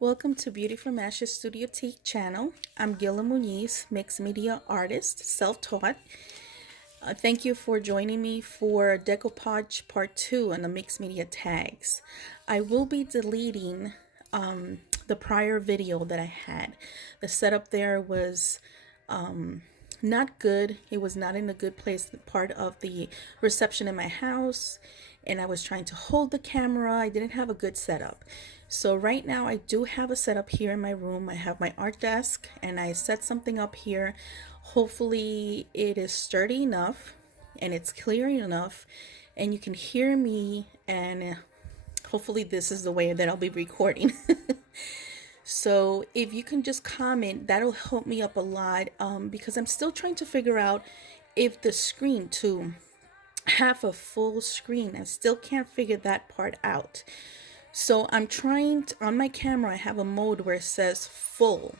Welcome to Beauty from Ashes Studio T channel. I'm Gila Muniz, mixed media artist, self-taught. Thank you for joining me for Decoupage Part 2 on the mixed media tags. I will be deleting the prior video that I had. The setup there was not good. It was not in a good place, part of the reception in my house, and I was trying to hold the camera. I didn't have a good setup. So right now I do have a setup here in my room. I have my art desk and I set something up here. Hopefully it is sturdy enough and it's clear enough and you can hear me, and hopefully this is the way that I'll be recording. So if you can just comment, that'll help me up a lot, because I'm still trying to figure out if the screen to have a full screen. I still can't figure that part out. So I'm trying to, on my camera, I have a mode where it says full,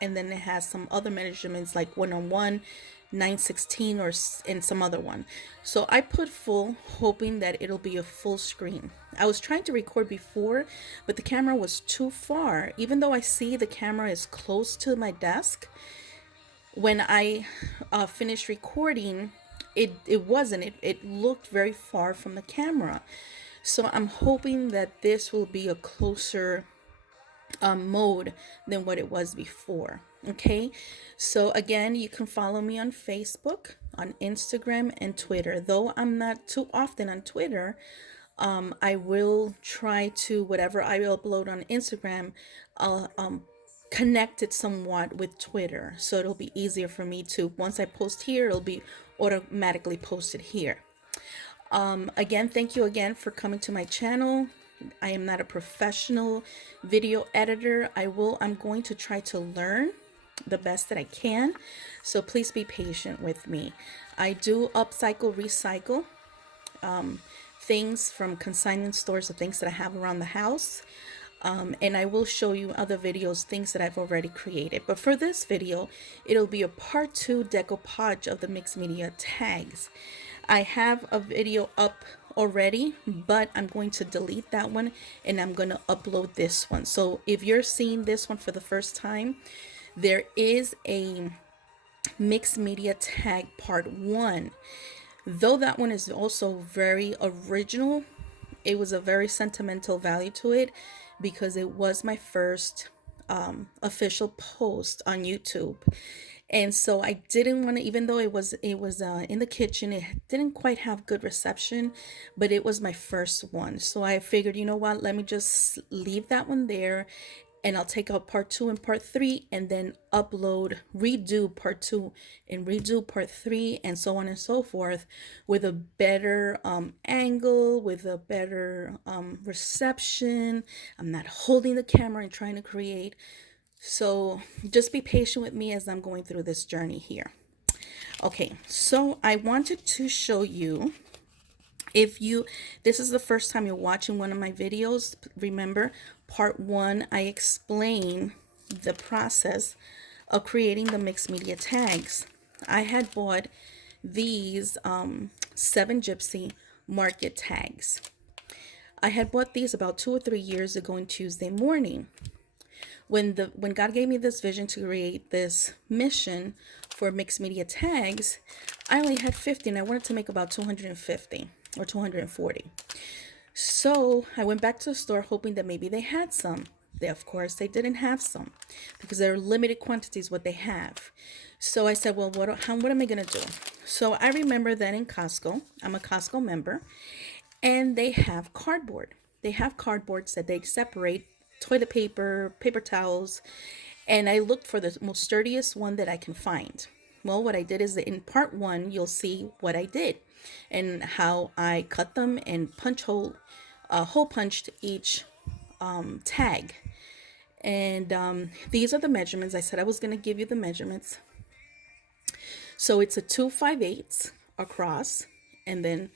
and then it has some other measurements like 101, 916, or and some other one. So I put full, hoping that it'll be a full screen. I was trying to record before, but the camera was too far. Even though I see the camera is close to my desk, when I finished recording, it wasn't. It looked very far from the camera. So I'm hoping that this will be a closer mode than what it was before. Okay, so again, you can follow me on Facebook, on Instagram, and Twitter. Though I'm not too often on Twitter, I will try to, whatever I upload on Instagram, I'll connect it somewhat with Twitter, so it'll be easier for me to, once I post here, it'll be automatically posted here. Again, thank you again for coming to my channel. I am not a professional video editor. I'm going to try to learn the best that I can. So please be patient with me. I do upcycle, recycle things from consignment stores, the things that I have around the house. And I will show you other videos, things that I've already created. But for this video, it'll be a part 2 decoupage of the mixed media tags. I have a video up already, but I'm going to delete that one and I'm going to upload this one. So if you're seeing this one for the first time, there is a mixed media tag part 1. Though that one is also very original, it was a very sentimental value to it because it was my first official post on YouTube. And so I didn't want to, even though it was in the kitchen, it didn't quite have good reception, but it was my first one. So I figured, you know what, let me just leave that one there, and I'll take out part 2 and part 3 and then upload, redo part 2 and redo part 3, and so on and so forth, with a better angle, with a better reception. I'm not holding the camera and trying to create. So just be patient with me as I'm going through this journey here. Okay, so I wanted to show you, if this is the first time you're watching one of my videos, remember part 1, I explain the process of creating the mixed media tags. I had bought these 7 Gypsy market tags. I had bought these about 2 or 3 years ago on Tuesday morning. When God gave me this vision to create this mission for mixed media tags, I only had 50 and I wanted to make about 250 or 240. So I went back to the store hoping that maybe they had some. Of course, they didn't have some because they're limited quantities what they have. So I said, well, what am I going to do? So I remember that in Costco, I'm a Costco member, and they have cardboard. They have cardboards that they separate toilet paper, paper towels, and I looked for the most sturdiest one that I can find. Well, what I did is that in part 1, you'll see what I did and how I cut them and hole punched each tag. And these are the measurements. I said I was going to give you the measurements. So it's a 2/5/8 across, and then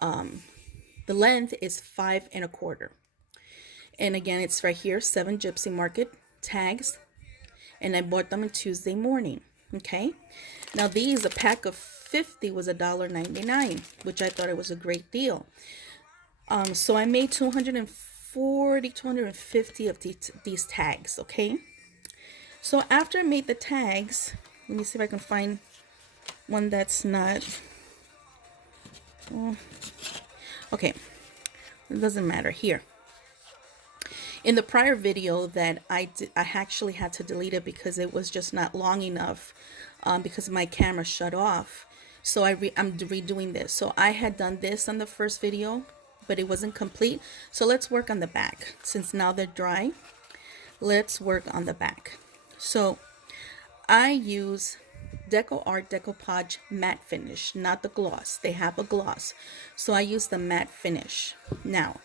the length is 5 1/4. And again, it's right here, 7 Gypsy Market tags. And I bought them on Tuesday morning. Okay. Now these, a pack of 50 was $1.99, which I thought it was a great deal. So I made 250 of these tags, okay? So after I made the tags, let me see if I can find one that's not, oh, okay, it doesn't matter here. In the prior video that I actually had to delete it because it was just not long enough, because my camera shut off. So I'm redoing this. So I had done this on the first video, but it wasn't complete. So let's work on the back. Since now they're dry, let's work on the back. So I use Decoupage matte finish, not the gloss. They have a gloss. So I use the matte finish. Now,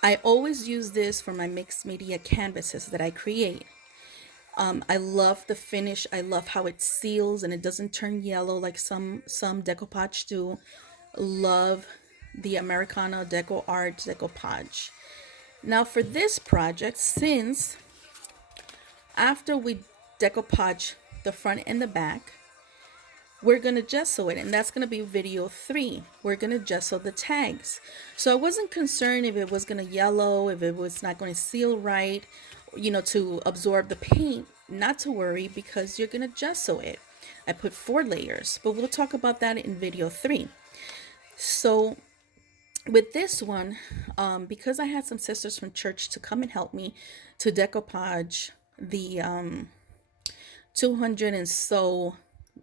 I always use this for my mixed media canvases that I create. I love the finish. I love how it seals and it doesn't turn yellow like some decoupage do. Love the Americana Deco Art Decoupage. Now for this project, since after we decoupage the front and the back, we're going to gesso it, and that's going to be video 3. We're going to gesso the tags. So I wasn't concerned if it was going to yellow, if it was not going to seal right, you know, to absorb the paint. Not to worry, because you're going to gesso it. I put 4 layers, but we'll talk about that in video 3. So with this one, because I had some sisters from church to come and help me to decoupage the 200 and so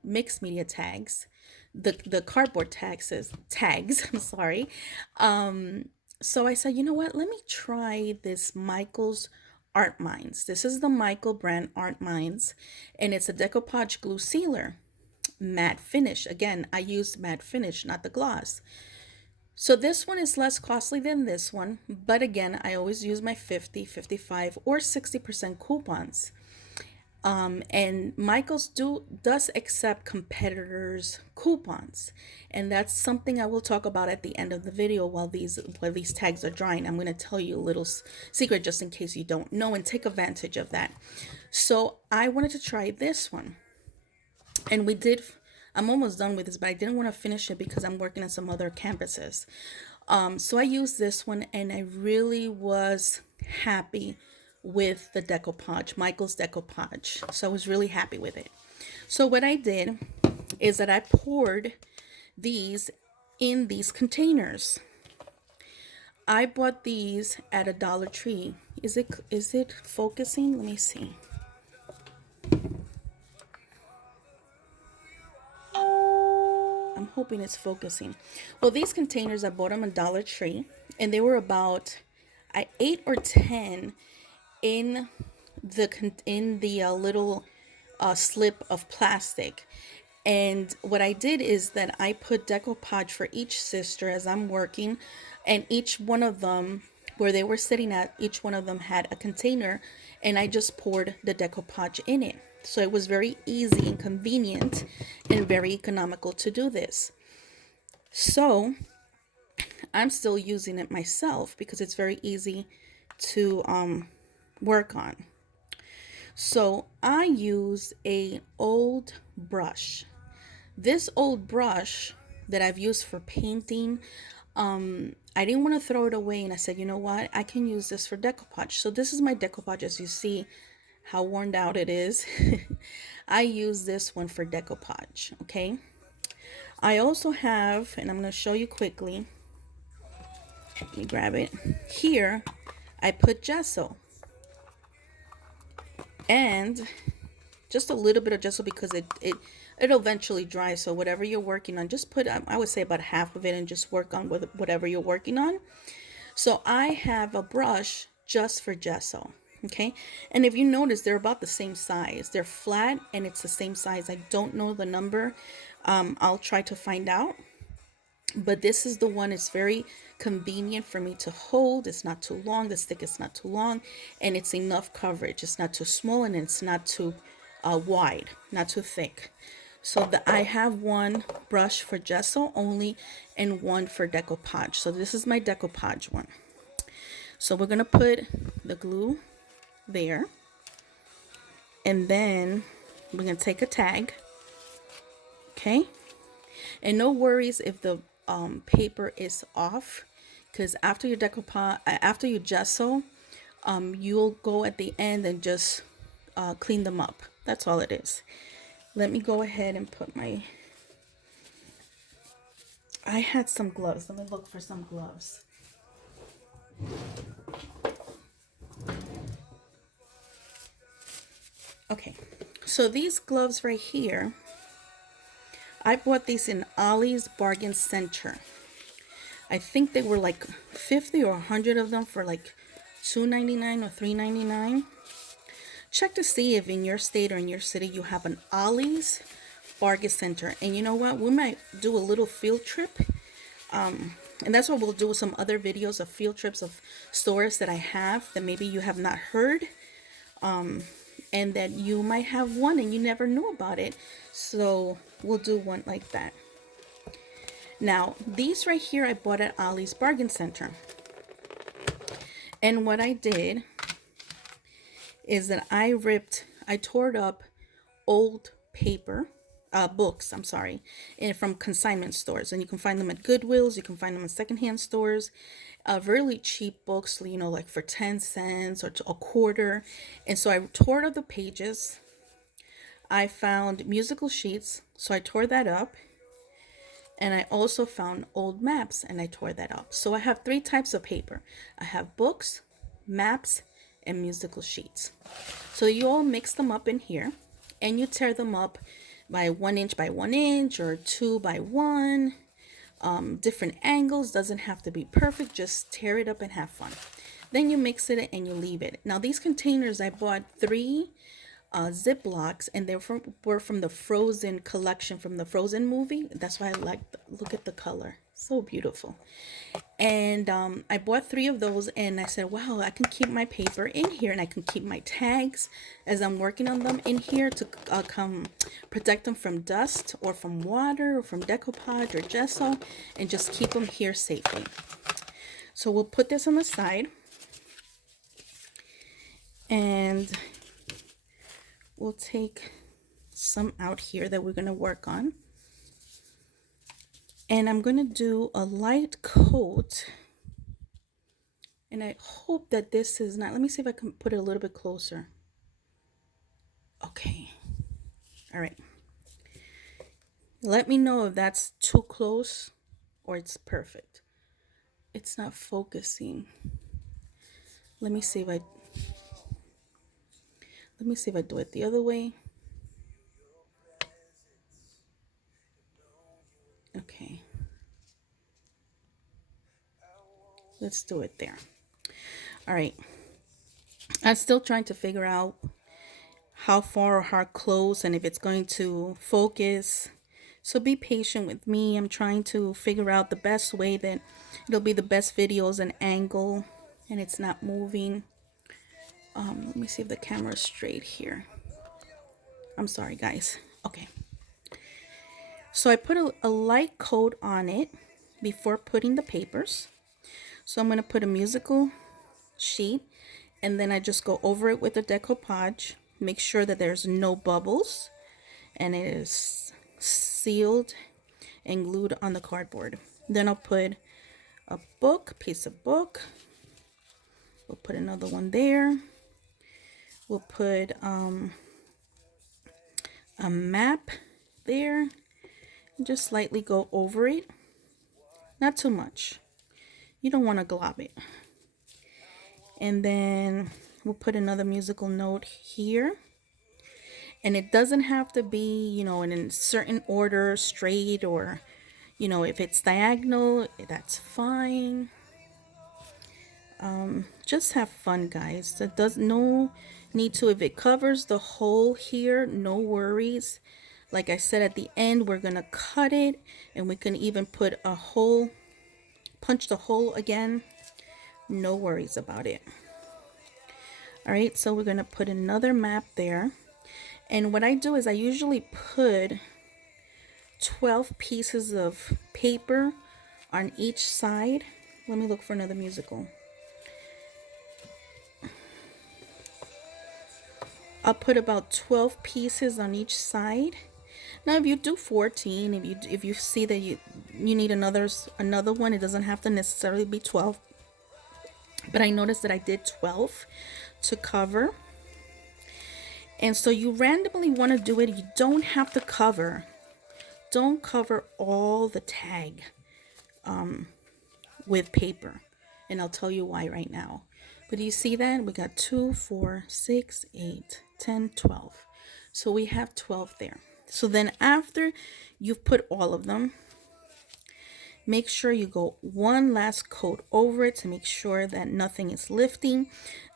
mixed media tags, the cardboard tags, I'm sorry. So I said, you know what, let me try this Michael's Art Minds. This is the Michael brand Art Minds, and it's a decoupage glue sealer, matte finish. Again, I used matte finish, not the gloss. So this one is less costly than this one, but again, I always use my 50, 55, or 60% coupons. And Michael's does accept competitors' coupons, and that's something I will talk about at the end of the video while these tags are drying. I'm going to tell you a little secret just in case you don't know, and take advantage of that. So I wanted to try this one, and I'm almost done with this, but I didn't want to finish it because I'm working on some other canvases. So I used this one, and I really was happy with the decoupage, Michael's decoupage. So I was really happy with it. So what I did is that I poured these in these containers. I bought these at a Dollar Tree. Is it focusing? Let me see. I'm hoping it's focusing. Well, these containers, I bought them at Dollar Tree, and they were about 8 or 10 in the little slip of plastic. And what I did is that I put decoupage for each sister as I'm working, and each one of them, where they were sitting at, each one of them had a container, and I just poured the decoupage in it. So it was very easy and convenient and very economical to do this. So I'm still using it myself because it's very easy to work on. So I use a old brush. This old brush that I've used for painting, I didn't want to throw it away, and I said, you know what, I can use this for decoupage. So this is my decoupage. As you see how worn out it is. I use this one for decoupage. Okay, I also have, and I'm going to show you quickly, let me grab it here. I put gesso, and just a little bit of gesso because it'll eventually dry. So whatever you're working on, just put, I would say, about half of it, and just work on with whatever you're working on. So I have a brush just for gesso. Okay, and if you notice, they're about the same size. They're flat, and it's the same size. I don't know the number. I'll try to find out. But this is the one. It's very convenient for me to hold. It's not too long. The stick is not too long, and it's enough coverage. It's not too small, and it's not too wide, not too thick. So I have one brush for gesso only and one for decoupage. So this is my decoupage one. So we're gonna put the glue there, and then we're gonna take a tag. Okay, and no worries if the paper is off, because after you decoupage, after you gesso, you'll go at the end and just clean them up. That's all it is. Let me go ahead and put my, I had some gloves. Let me look for some gloves. Okay, so these gloves right here, I bought these in Ollie's Bargain Center. I think they were like 50 or 100 of them for like $2.99 or $3.99. Check to see if in your state or in your city you have an Ollie's Bargain Center. And you know what? We might do a little field trip. And that's what we'll do, some other videos of field trips of stores that I have that maybe you have not heard. And that you might have one and you never knew about it. So we'll do one like that. Now, these right here I bought at Ollie's Bargain Center. And what I did is that I tore up old paper, books, I'm sorry, and from consignment stores. And you can find them at Goodwills, you can find them in secondhand stores. Really cheap books, you know, like for 10 cents or a quarter. And so I tore up the pages. I found musical sheets, so I tore that up. And I also found old maps and I tore that up. So I have 3 types of paper. I have books, maps, and musical sheets. So you all mix them up in here and you tear them up by 1 inch by 1 inch or 2 by 1. Different angles, doesn't have to be perfect, just tear it up and have fun. Then you mix it and you leave it. Now these containers, I bought 3 Ziplocs, and they were from the Frozen collection, from the Frozen movie. That's why I like, look at the color, so beautiful. And I bought 3 of those, and I said, wow, I can keep my paper in here, and I can keep my tags as I'm working on them in here to protect them from dust or from water or from decoupage or gesso, and just keep them here safely. So we'll put this on the side, and we'll take some out here that we're going to work on. And I'm going to do a light coat. And I hope that this is not, let me see if I can put it a little bit closer. Okay. All right. Let me know if that's too close or it's perfect. It's not focusing. Let me see if I do it the other way. Okay. Let's do it there. All right. I'm still trying to figure out how far or how close and if it's going to focus. So be patient with me. I'm trying to figure out the best way that it'll be the best videos and angle and it's not moving. Let me see if the camera is straight here. I'm sorry, guys. Okay. So I put a light coat on it before putting the papers. So I'm going to put a musical sheet and then I just go over it with the decoupage. Make sure that there's no bubbles and it is sealed and glued on the cardboard. Then I'll put a piece of book. We'll put another one there. We'll put a map there. Just slightly go over it. Not too much. You don't want to glob it. And then we'll put another musical note here. And it doesn't have to be, you know, in a certain order, straight, or, you know, if it's diagonal, that's fine. Just have fun, guys. That does no need to. If it covers the hole here, no worries. Like I said, at the end, we're going to cut it, and we can even put a hole, punch the hole again. No worries about it. All right, so we're going to put another map there. And what I do is I usually put 12 pieces of paper on each side. Let me look for another musical. I'll put about 12 pieces on each side. Now, if you do 14, if you see that you need another one. It doesn't have to necessarily be 12, but I noticed that I did 12 to cover. And so you randomly want to do it. You don't have to cover. Don't cover all the tag with paper. And I'll tell you why right now. But you see that? We got 2, 4, 6, 8, 10, 12. So we have 12 there. So then after you've put all of them, make sure you go one last coat over it to make sure that nothing is lifting,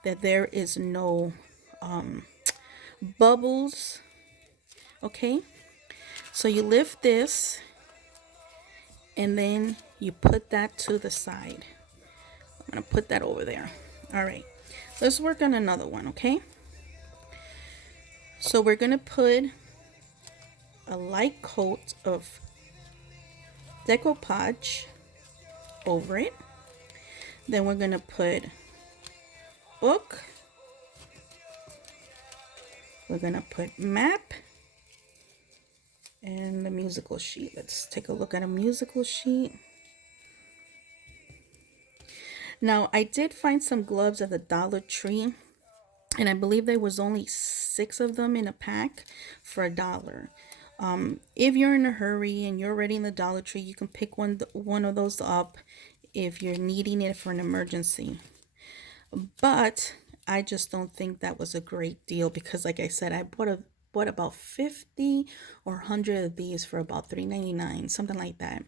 that there is no bubbles. Okay, so you lift this and then you put that to the side. I'm gonna put that over there. All right, let's work on another one. Okay, so we're gonna put a light coat of decoupage over it. Then we're gonna put book. We're gonna put map and the musical sheet. Let's take a look at a musical sheet. Now I did find some gloves at the Dollar Tree, and I believe there was only 6 of them in a pack for $1. If you're in a hurry and you're already in the Dollar Tree, you can pick one of those up if you're needing it for an emergency. But I just don't think that was a great deal because, like I said, I bought about 50 or 100 of these for about $3.99, something like that.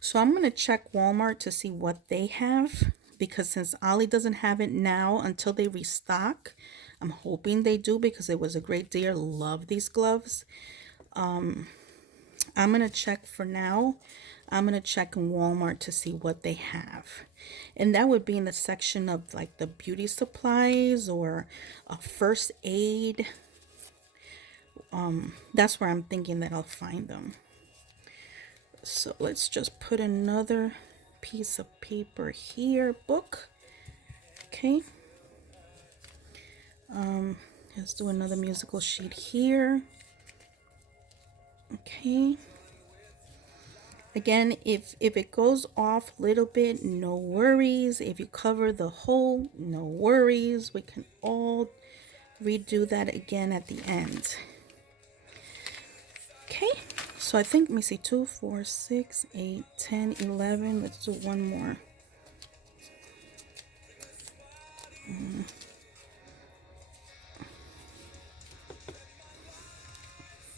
So I'm gonna check Walmart to see what they have, because since Ollie doesn't have it now until they restock, I'm hoping they do because it was a great deal. Love these gloves. I'm gonna check for now. I'm gonna check in Walmart to see what they have, and that would be in the section of like the beauty supplies or first aid. That's where I'm thinking that I'll find them. So let's just put another piece of paper here, book. Okay. Let's do another musical sheet here. Okay. Again, if it goes off a little bit, no worries. If you cover the hole, no worries. We can all redo that again at the end. Okay, so I think, let me see, 2, 4, 6, 8, 10, 11. Let's do one more.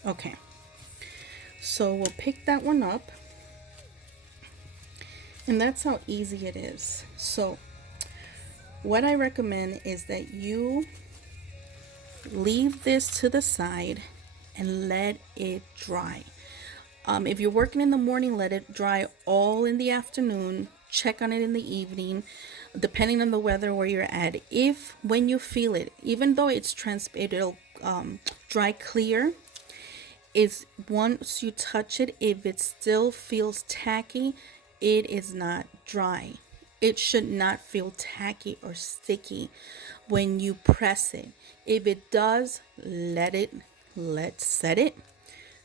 Okay, so we'll pick that one up. And that's how easy it is. So what I recommend is that you leave this to the side and let it dry. If you're working in the morning, let it dry all in the afternoon. Check on it in the evening, depending on the weather where you're at. If when you feel it, even though it's it'll dry clear, is once you touch it, if it still feels tacky, it is not dry. It should not feel tacky or sticky when you press it. If it does,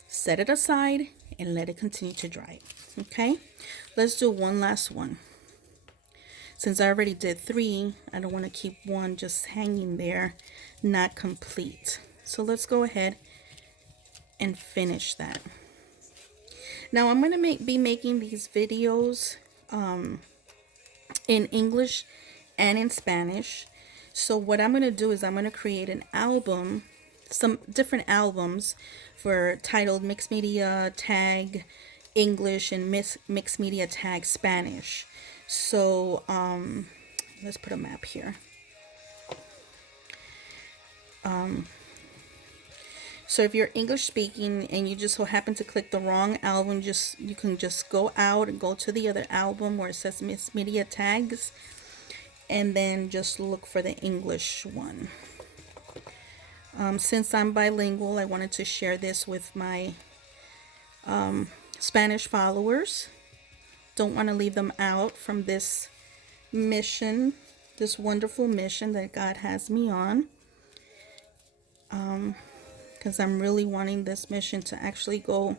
set it aside and let it continue to dry. Okay, let's do one last one. Since I already did 3, I don't want to keep one just hanging there not complete. So let's go ahead and finish that. Now I'm going to be making these videos in English and in Spanish. So what I'm going to do is I'm going to create an album, some different albums for titled Mixed Media Tag English and Mixed Media Tag Spanish. So let's put a map here. So if you're English speaking and you just so happen to click the wrong album, you can just go out and go to the other album where it says Mixed Media Tags, and then just look for the English one. Since I'm bilingual, I wanted to share this with my Spanish followers. Don't want to leave them out from this mission, this wonderful mission that God has me on. Because I'm really wanting this mission to actually go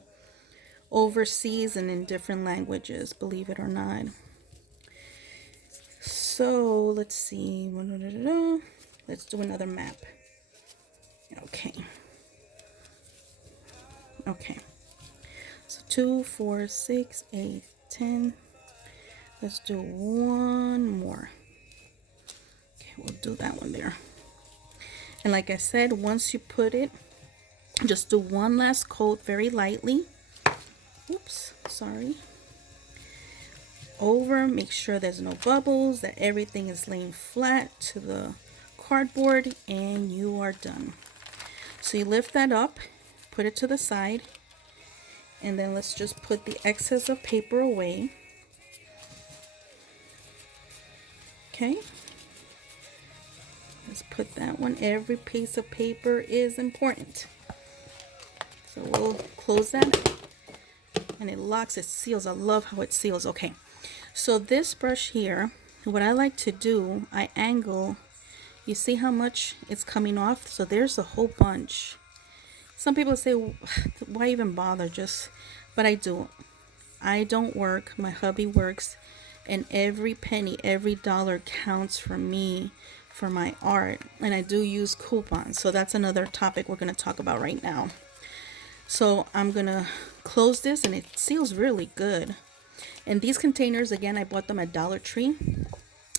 overseas and in different languages, believe it or not. So let's see. Let's do another map. Okay. Okay. So 2, 4, 6, 8, 10. Let's do one more. Okay, we'll do that one there. And like I said, once you put it, just do one last coat very lightly. Oops, sorry. Over, make sure there's no bubbles, that everything is laying flat to the cardboard, and you are done. So you lift that up, put it to the side, and then let's just put the excess of paper away. Okay. Let's put that one. Every piece of paper is important. So we'll close that, and it locks, it seals. I love how it seals. Okay. So this brush here, what I like to do, I angle, you see how much it's coming off? So there's a whole bunch. Some people say, why even bother? But I do. I don't work, my hubby works, and every penny, every dollar counts for me, for my art. And I do use coupons. So that's another topic we're going to talk about right now. So I'm going to close this, and it seals really good. And these containers, again, I bought them at Dollar Tree.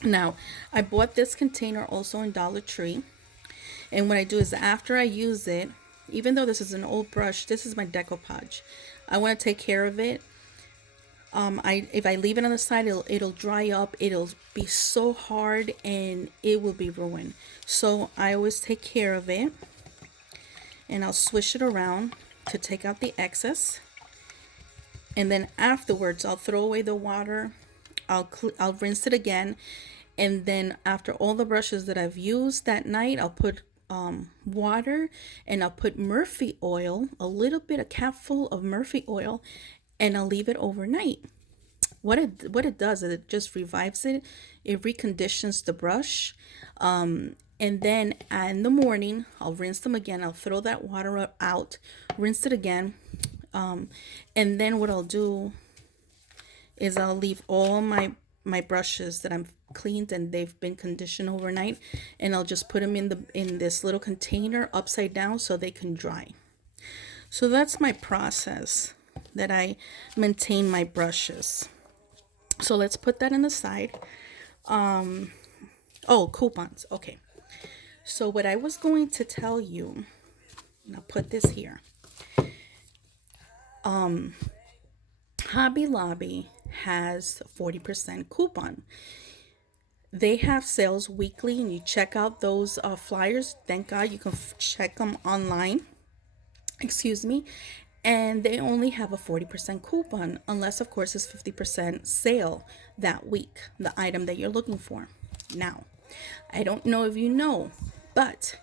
Now, I bought this container also in Dollar Tree. And what I do is after I use it, even though this is an old brush, this is my decoupage. I want to take care of it. If I leave it on the side, it'll dry up. It'll be so hard and it will be ruined. So I always take care of it. And I'll swish it around to take out the excess. And then afterwards, I'll throw away the water. I'll rinse it again. And then after all the brushes that I've used that night, I'll put water, and I'll put Murphy oil, a little bit, a capful of Murphy oil, and I'll leave it overnight. What it does is it just revives it. It reconditions the brush. And then in the morning, I'll rinse them again. I'll throw that water out, rinse it again. And then what I'll do is I'll leave all my brushes that I'm cleaned and they've been conditioned overnight, and I'll just put them in this little container upside down so they can dry. So that's my process that I maintain my brushes. So let's put that in the side. Oh, coupons. Okay. So what I was going to tell you, and I'll put this here. Hobby Lobby has 40% coupon. They have sales weekly, and you check out those flyers. Thank God you can check them online. Excuse me. And they only have a 40% coupon, unless of course it's 50% sale that week, the item that you're looking for. Now, I don't know if you know, but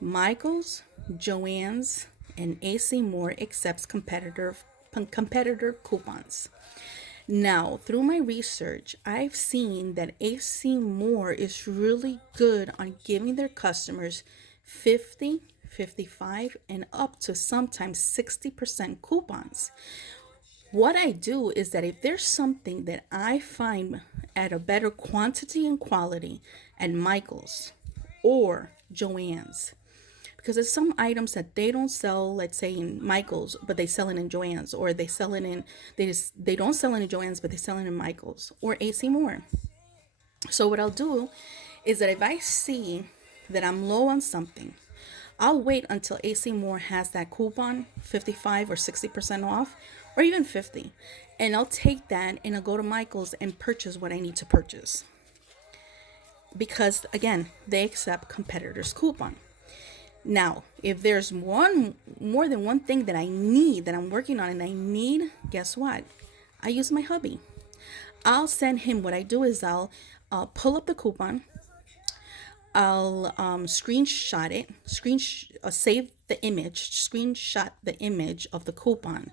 Michael's, Joann's, and AC Moore accepts competitor coupons. Now, through my research, I've seen that AC Moore is really good on giving their customers 50, 55, and up to sometimes 60% coupons. What I do is that if there's something that I find at a better quantity and quality at Michael's or Joann's, because there's some items that they don't sell, let's say in Michael's, but they sell it in Joann's, or they sell it in, they don't sell it in Joann's, but they sell it in Michael's or AC Moore. So what I'll do is that if I see that I'm low on something, I'll wait until AC Moore has that coupon, 55 or 60% off, or even 50. And I'll take that and I'll go to Michael's and purchase what I need to purchase. Because again, they accept competitors' coupon. Now, if there's more than one thing that I need, that I'm working on and I need, guess what? I use my hubby. I'll send him, what I do is I'll pull up the coupon. I'll screenshot it, save the image, screenshot the image of the coupon.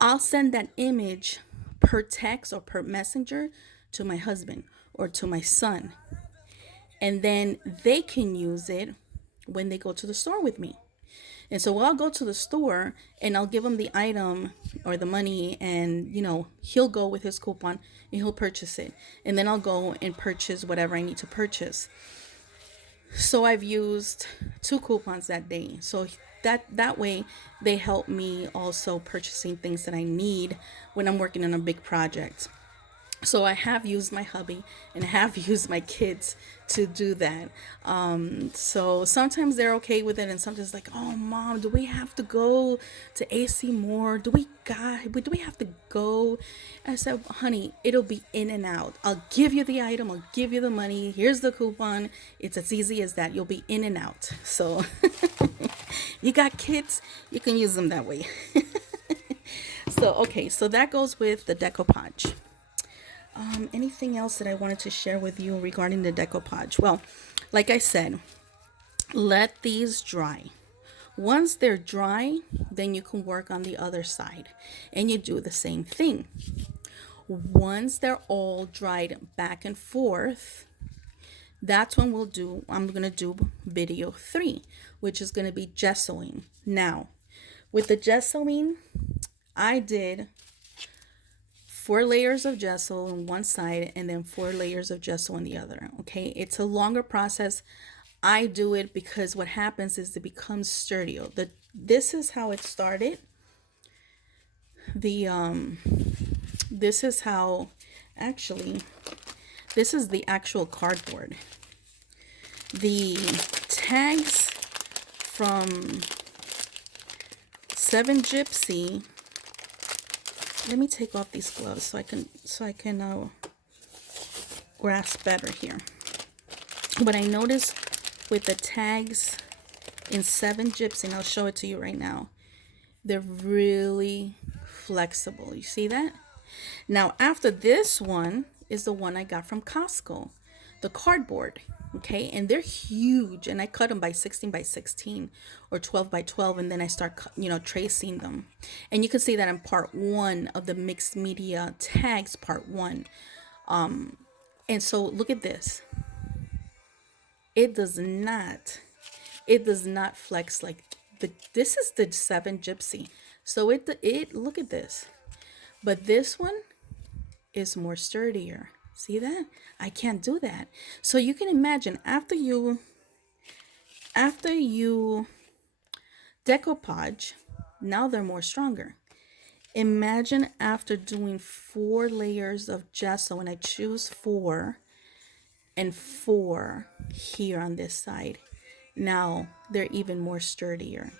I'll send that image per text or per messenger to my husband or to my son. And then they can use it when they go to the store with me. And so I'll go to the store and I'll give him the item or the money, and he'll go with his coupon and he'll purchase it. And then I'll go and purchase whatever I need to purchase. So I've used 2 coupons that day. So that way they help me also purchasing things that I need when I'm working on a big project. So I have used my hubby and I have used my kids to do that. So sometimes they're okay with it, and sometimes like, oh mom, do we have to go to AC Moore? Do we have to go? I said, honey, it'll be in and out. I'll give you the item, I'll give you the money. Here's the coupon. It's as easy as that. You'll be in and out. So you got kids, you can use them that way. So okay, so that goes with the decoupage. Anything else that I wanted to share with you regarding the decoupage? Well, like I said, let these dry. Once they're dry, then you can work on the other side and you do the same thing. Once they're all dried back and forth, that's when I'm going to do video 3, which is going to be gessoing. Now, with the gessoing, I did 4 layers of gesso on one side and then 4 layers of gesso on the other. Okay, it's a longer process. I do it because what happens is it becomes sturdier. This is how it started. This is the actual cardboard. The tags from 7 Gypsy. Let me take off these gloves so I can grasp better here. What I noticed with the tags in 7 Gypsy, and I'll show it to you right now, they're really flexible. You see that? Now, after this one is the one I got from Costco, the cardboard. Okay, and they're huge, and I cut them by 16 by 16 or 12 by 12, and then I start tracing them. And you can see that in part 1 of the mixed media tags, part 1. And so look at this. It does not flex like this is the 7 Gypsy. So it look at this. But this one is more sturdier. See that? I can't do that. So you can imagine after you decoupage, now they're more stronger. Imagine after doing 4 layers of gesso, and I choose 4 and 4 here on this side. Now they're even more sturdier.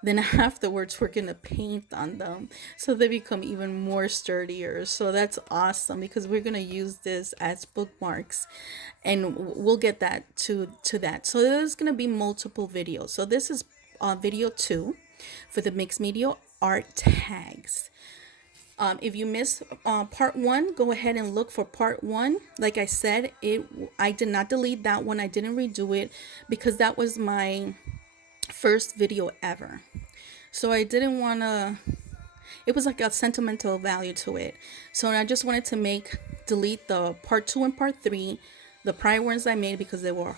Then afterwards, we're going to paint on them so they become even more sturdier. So that's awesome because we're going to use this as bookmarks, and we'll get that to that. So there's going to be multiple videos. So this is video 2 for the mixed media art tags. If you missed part 1, go ahead and look for part 1. Like I said, I did not delete that one. I didn't redo it because that was my first video ever. So I didn't want to, it was like a sentimental value to it. So I just wanted to delete the part 2 and part 3, the prior ones I made, because they were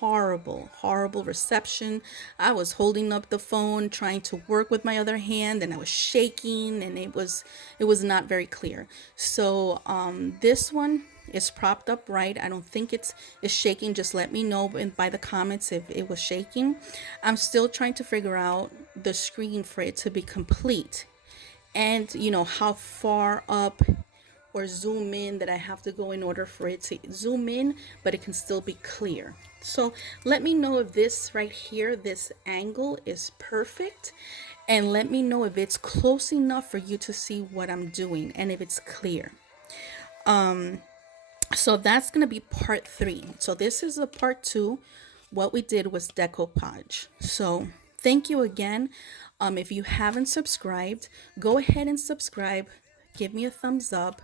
horrible reception. I was holding up the phone trying to work with my other hand, and I was shaking, and it was not very clear. So this one is propped up right. I don't think it's shaking. Just let me know by the comments if it was shaking. I'm still trying to figure out the screen for it to be complete, and how far up or zoom in that I have to go in order for it to zoom in, but it can still be clear. So let me know if this right here, this angle is perfect, and let me know if it's close enough for you to see what I'm doing and if it's clear. So that's going to be part 3. So this is a part 2. What we did was decoupage. So thank you again. If you haven't subscribed, go ahead and subscribe. Give me a thumbs up.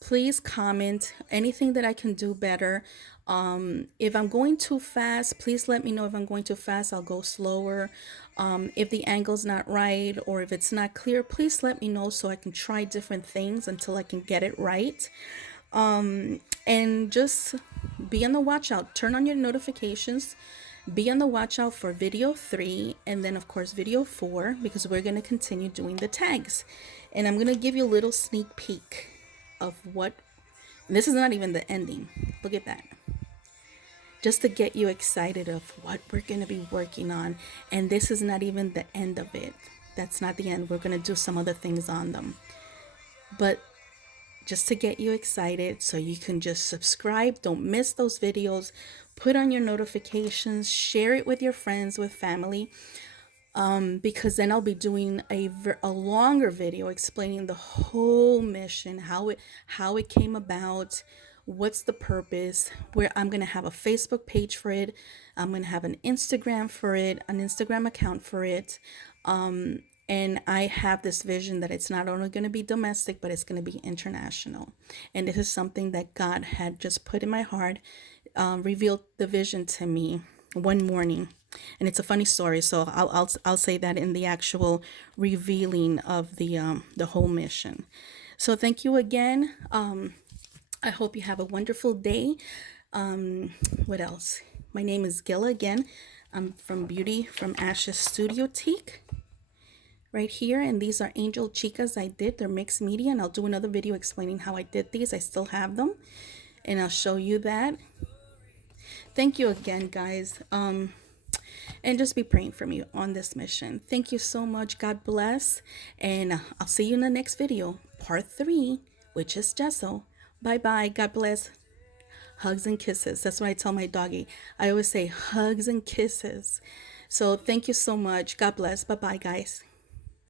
Please comment anything that I can do better. If I'm going too fast, please let me know. If I'm going too fast, I'll go slower. If the angle's not right or if it's not clear, please let me know so I can try different things until I can get it right. And just be on the watch out. Turn on your notifications. Be on the watch out for video 3 and then of course video 4, because we're going to continue doing the tags. And I'm going to give you a little sneak peek of what, this is not even the ending. Look at that. Just to get you excited of what we're going to be working on. And this is not even the end of it. That's not the end. We're going to do some other things on them. But just to get you excited so you can just subscribe, don't miss those videos, put on your notifications, share it with your friends, with family, because then I'll be doing a longer video explaining the whole mission, how it came about, what's the purpose, where I'm going to have a Facebook page for it, I'm going to have an Instagram for it, an Instagram account for it, and I have this vision that it's not only going to be domestic, but it's going to be international. And this is something that God had just put in my heart, revealed the vision to me one morning. And it's a funny story, so I'll say that in the actual revealing of the whole mission. So thank you again. I hope you have a wonderful day. What else? My name is Gila again. I'm from Beauty from Ashes Studio Teak. Right here, and these are angel chicas I did. They're mixed media, and I'll do another video explaining how I did these. I still have them, and I'll show you that. Thank you again, guys, and just be praying for me on this mission. Thank you so much. God bless, and I'll see you in the next video, part 3, which is gesso. Bye bye. God bless. Hugs and kisses. That's what I tell my doggy. I always say hugs and kisses. So thank you so much. God bless. Bye bye, guys.